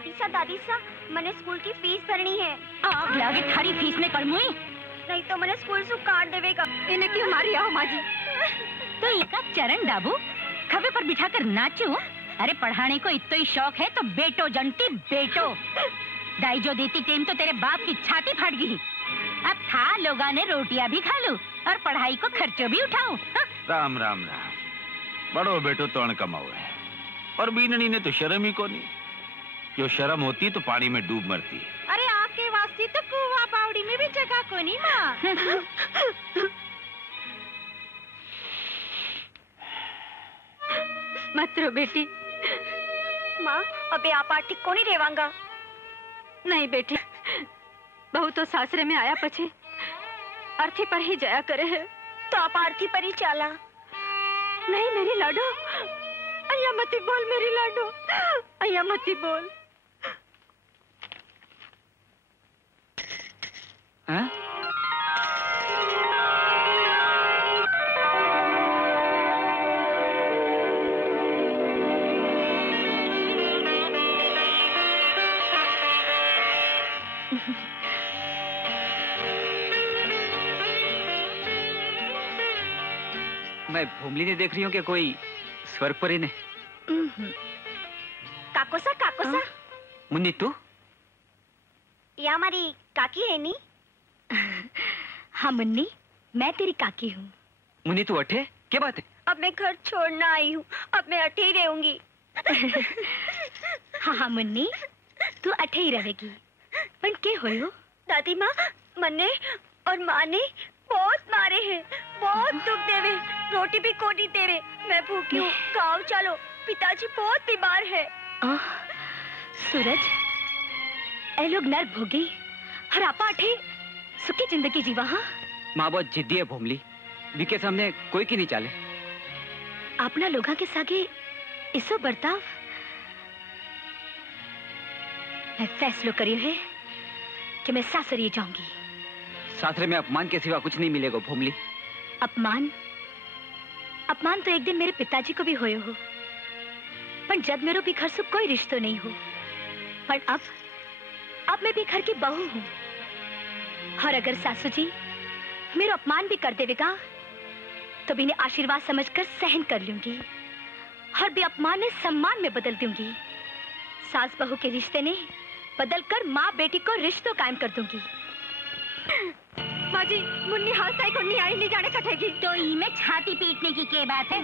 दादी सा मैंने स्कूल की फीस भरनी है। आग लागे थारी फीस में करमुई नहीं तो मैंने स्कूल से काट देवेगा। इन्हें क्यों मारी आओ माँ जी? तो इनका चरण दाबू खबे पर बिठा कर नाचू। अरे पढ़ाने को इतना ही शौक है तो बेटो जंटी बेटो। दाई जो देती टेम तो तेरे बाप की छाती फट गई। अब था लोगा ने रोटियां भी खा लूं और पढ़ाई को खर्चो भी उठाऊं। राम राम राम। बड़ो बेटो तोड़ कमाओ है और बीननी ने तो शर्म ही को नहीं। जो शर्म होती तो पानी में डूब मरती। अरे आपके वास्ते तो कुआ बावड़ी में भी जगह को नहीं माँ। मत रो बेटी। माँ अबे आप आर्थिक को नहीं रेवांगा। नहीं बेटी, बहू तो सासरे में आया पछे अर्थी पर ही जाया करे है। तो आप आरती पर ही चला। नहीं मेरी लाडो, अय्या मती बोल मेरी लाडो, अय्या मती बोल। हाँ? मैं भूमली ने देख रही हूँ कि कोई स्वर्ग परी ने। काकोसा मुन्नी तू? ये हमारी काकी है नी। हाँ मुन्नी, मैं तेरी काकी हूँ। मुन्नी तू अठे क्या बात है? अब मैं घर छोड़ना आई हूँ, अब मैं अठे ही रहूंगी। हाँ मुन्नी, तू अठे ही रहेगी। पर के होयो? दादी माँ मन्ने और माँ ने बहुत मारे हैं, बहुत दुख देवे, रोटी भी कोनी देवे। मैं भूखी हूँ, गाँव चलो, पिताजी बहुत बीमार है। सूरज, ए लोग नर भोगी और आपा अठे सुखी जिंदगी जीवा। हाँ माँ बहुत जिद्दी है भूमली, विके सामने कोई की नहीं चाले। अपना लोगा के सागे इसो बर्ताव मैं फैसलो करियो है कि मैं सासरिये जाऊंगी। सासरे में अपमान के सिवा कुछ नहीं मिलेगा भूमली। अपमान? अपमान तो एक दिन मेरे पिताजी को भी होयो हो, पर जब मेरो भी घर से कोई रिश्तो नहीं हो। पर अब मैं भी घर की बहू हूँ और अगर सासू जी मेरा अपमान भी कर देवेगा तो भी इन्हें आशीर्वाद समझकर सहन कर लूंगी और भी अपमान ने सम्मान में बदल दूंगी। सास बहू के रिश्ते ने बदलकर माँ बेटी को रिश्तों कायम कर दूंगी। माँ जी, मुन्नी हाल ताई को नहीं आई, नहीं जाने कटेगी। तो ई में छाती पीटने की क्या बात है?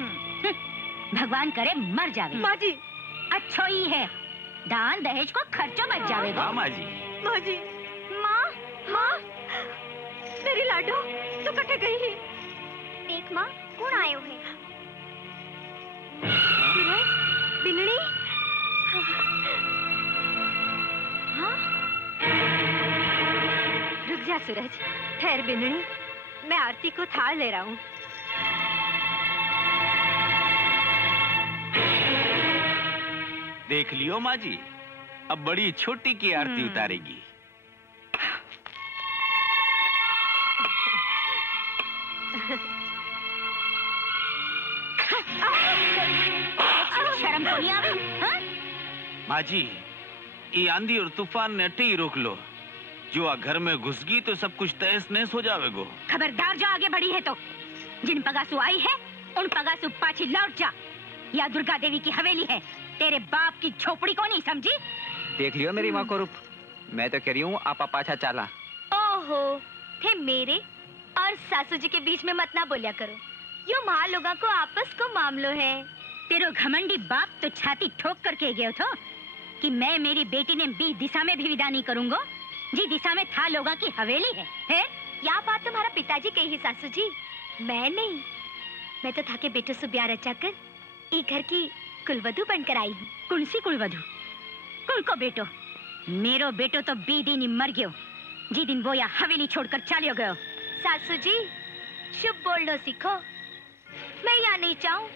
भगवान करे मर जावे। माँ जी, अच्छो ही है, दान दहेज को खर्चो बच जावेगा। हाँ माँ जी। माँ जी, माँ, मेरी लाडो तो कटे गई है। देख माँ, कौन आयो है? बिननी? हाँ? रुक जा सूरज, ठहर बिननी, मैं आरती को थाल ले रहा हूँ। देख लियो माँ जी, अब बड़ी छोटी की आरती उतारेगी। शर्म तो नहीं आवे? माँ जी, ये आंधी और तूफान ने अटे ही रोक लो। जो आ घर में घुस गई तो सब कुछ तहस नहस हो जावेगो। खबरदार जो आगे बढ़ी है तो जिन पगासु आई है उन पगासु पाछी लौट जा। या दुर्गा देवी की हवेली है, तेरे बाप की झोपड़ी को नहीं समझी? देख लियो मेरी माँ को रूप। मैं तो कह रही हूँ आप पाछा चाला। ओहो, थे मेरे और सासू जी के बीच में मत ना बोलिया करो। यो माँ लोगों को आपस को मामलो है। तेरो घमंडी बाप तो छाती ठोक करके गयो था कि मैं मेरी बेटी ने बी दिशा में भी विदा नहीं करूंगा, जी दिशा में था लोगों की हवेली है? या बात तुम्हारा पिताजी कही है सासू जी, मैं नहीं। मैं तो था के बेटो से ब्याह रचा कर ई घर की कुलवधु बनकर आई हूँ। कौन सी कुलवधु? कौन को बेटो? मेरो बेटो तो बी दिन ही मर गयो, जी दिन वो या हवेली छोड़कर चलियो गयो। सासू जी शुभ बोलना सीखो। मैं यहाँ नहीं चाहूँ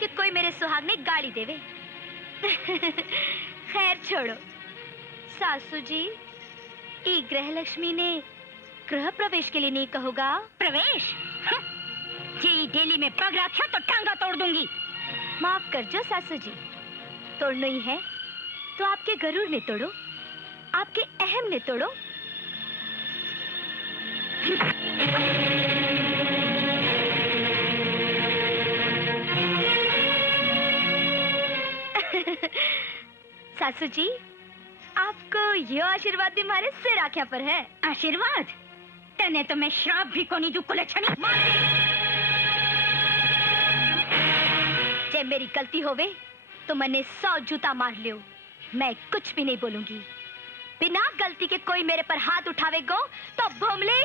कि कोई मेरे सुहाग ने गाली देवे। खैर छोड़ो सासू जी, ई ग्रह लक्ष्मी ने गृह प्रवेश के लिए नहीं कहोगा? प्रवेश? जी डेली में पग रखा तो टांगा तोड़ दूंगी। माफ कर जो सासू जी, तोड़ना ही है तो आपके गरूर ने तोड़ो, आपके अहम ने तोड़ो। सासू जी, आपको ये आशीर्वाद भी हमारे सिर आख्या पर है। आशीर्वाद? तने तो मैं श्राप भी को नहीं दू कुलच्छनी। जब मेरी गलती होवे तो मैंने 100 जूता मार लियो, मैं कुछ भी नहीं बोलूंगी। बिना गलती के कोई मेरे पर हाथ उठावेगो तो भोमले।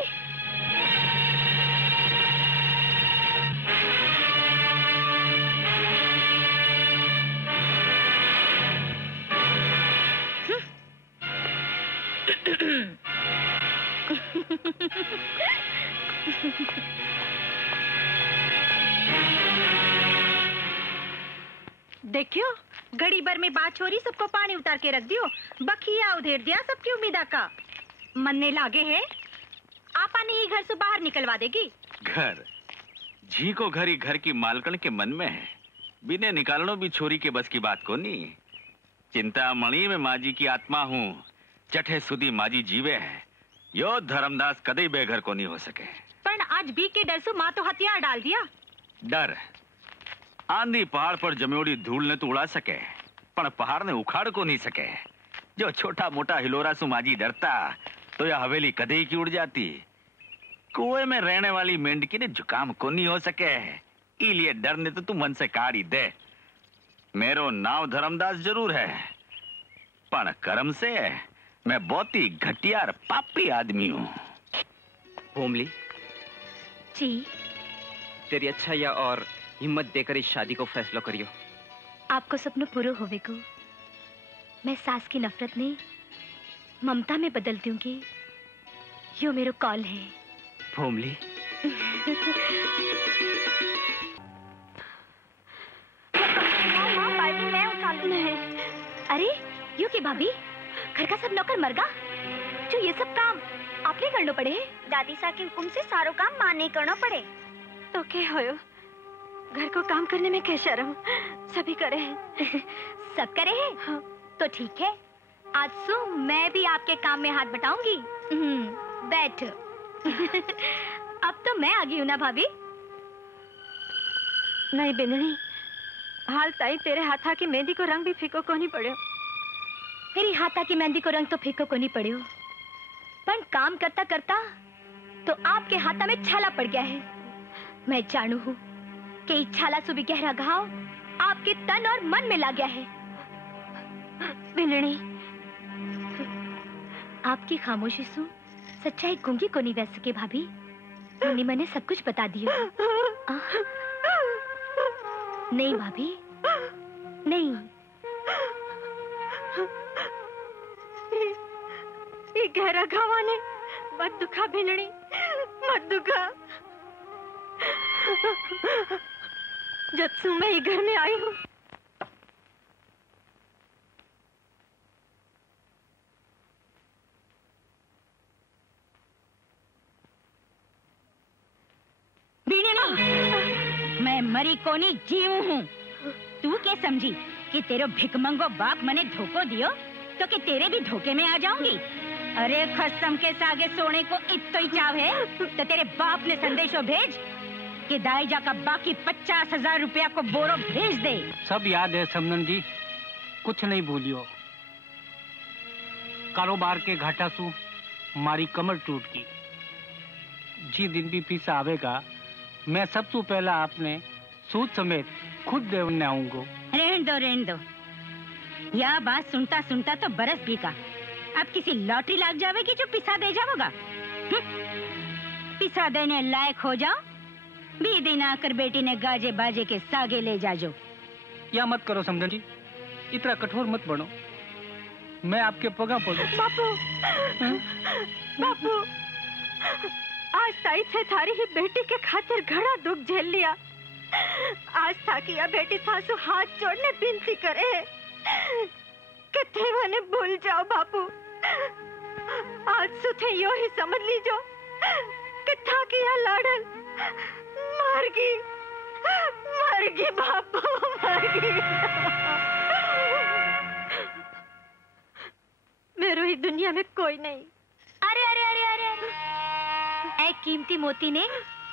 देखियो, घड़ी भर में बात छोरी सबको पानी उतार के रख दियो। बखिया उधेर दिया सबकी उम्मीदा का। मनने लागे है आपा ने ही घर से बाहर निकलवा देगी। घर जी को घर ही घर की मालकन के मन में है, बिने निकालनो भी छोरी के बस की बात को नहीं। चिंतामणि में माजी की आत्मा हूँ, चठे सुधी माजी जीवे है। यो धर्मदास कदे बेघर को नहीं हो सके। पर आज भी के डर से माँ तो हथियार डाल दिया। डर आंधी पहाड़ पर जमेड़ी धूल ने तो उड़ा सके, पर पहाड़ ने उखाड़ को नहीं सके। जो छोटा मोटा हिलोरा सु माजी डरता तो यह हवेली कदे की उड़ जाती। कुएं में रहने वाली मेंढकी ने जुकाम को नहीं हो सके, इलिए डर ने तो तू मन से काढ़ी दे। मेरो नाव धर्मदास जरूर है, पर कर्म से मैं बहुत ही घटिया पापी आदमी हूँ। भोमली जी, तेरी अच्छा या और हिम्मत देकर इस शादी को फैसला करियो। आपको सपनों पूरा होवे को मैं सास की नफरत नहीं ममता में बदल दूंगी। यो मेरो कॉल है। भोमली मैं उठा लूं। अरे यू की भाभी, घर का सब नौकर मर गा जो ये सब काम आपने करना पड़े। दादी सा के हुक्म से सारो काम मां नहीं करना पड़े तो क्या होयो? घर को काम करने में क्या शर्म, सभी करे हैं। सब करे हैं? हाँ। तो ठीक है, आज सु मैं भी आपके काम में हाथ बटाऊंगी। बैठ। अब तो मैं आ गई हूँ ना भाभी? नहीं बिननी, हाल ताई तेरे हाथा की मेहंदी को रंग भी फीको को नहीं पड़े। मेरी हाथा की मेहंदी को रंग तो फीको को नहीं पड़े, पर काम करता करता तो आपके हाथा में छाला पड़ गया है। मैं जानू हूँ कि छाला से भी गहरा घाव आपके तन और मन में लग गया है। बिननी, आपकी खामोशी सु सच्चाई गूंगी को नहीं बह सके भाभी। मुन्नी मैंने सब कुछ बता दिया। नहीं भाभी, नहीं। ये गहरा घावा ने मत दुखा भिनड़ी, मत दुखा। जब से मैं ये घर में आई हूँ मैं मरी कोनी जीव हूँ। तू क्या समझी कि तेरो भिकमंगो बाप मने धोखो दियो तो कि तेरे भी धोखे में आ जाऊंगी? अरे खसम के सागे सोने को इतो ही चाव है तो तेरे बाप ने संदेशो भेज कि दाईजा का बाकी 50,000 रुपया को बोरो भेज दे। सब याद है समनन जी, कुछ नहीं भूलियो। कारोबार के घाटा सु मारी कमर टूट गई। जी दिन भी पैसा आवेगा, मैं सबसे पहला आपने सूद समेत खुद देने आऊंगा। रहने दो। यह बात सुनता सुनता तो बरस भी का। अब किसी लॉटरी लाग जावेगी जो पिसा दे जाओगा। पिसा देने लायक हो जाओ, भी दिन आकर बेटी ने गाजे बाजे के सागे ले जाजो। या मत करो समझन जी, इतना कठोर मत बनो। मैं आपके पगा पड़ू। बापू, आज ताई थे थारी ही बेटी के खातिर घड़ा दुख झेल लिया। आज था कि यह बेटी थासु हाथ जोड़ने विनती करे है कि थे मने भूल जाओ बापू। आज सुथे यो ही समझ लीजो कि था कि यह लाडन मर गई बापू, मर गई। सारी दुनिया में कोई नहीं। अरे अरे अरे अरे अरे, ऐ कीमती मोती ने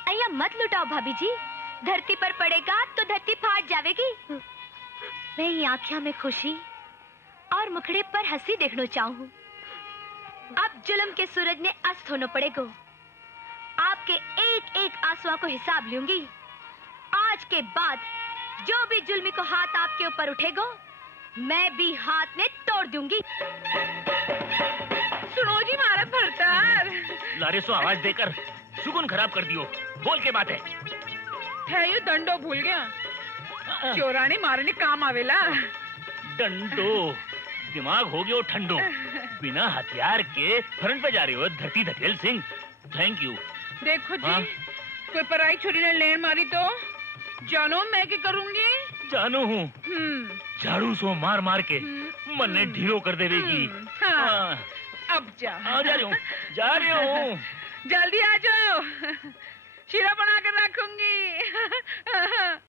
अया मत लुटाओ भाभी जी। धरती पर पड़ेगा तो धरती फाट जाएगी। मैं ये आँखियां में खुशी और मुखड़े पर हंसी देखना चाहूँ। अब जुल्म के सूरज ने अस्त होना पड़ेगा। आपके एक एक आंसुओं को हिसाब लूंगी। आज के बाद जो भी जुल्मी को हाथ आपके ऊपर उठेगा, मैं भी हाथ में तोड़ दूंगी। सुनो जी मारा भरतार। लारे सो आवाज देकर सुकून खराब कर दियो। बोल के बात है ये दंडो भूल गया। चोराने मारने काम आवेला। डंडो दिमाग हो गयो ठंडो। बिना हथियार के फ्रंट पे जा रही हो धरती धकेल सिंह। Thank you. देखो जी, कोई पराई छोरी ने लेन मारी तो जानो मैं क्या करूंगी। जानू हूँ झाड़ू सो मार मार के मन ने ढीलो कर देगी। हाँ। अब जा जा रही हूँ। जल्दी आ जाओ, शीरा बना कर रखूंगी।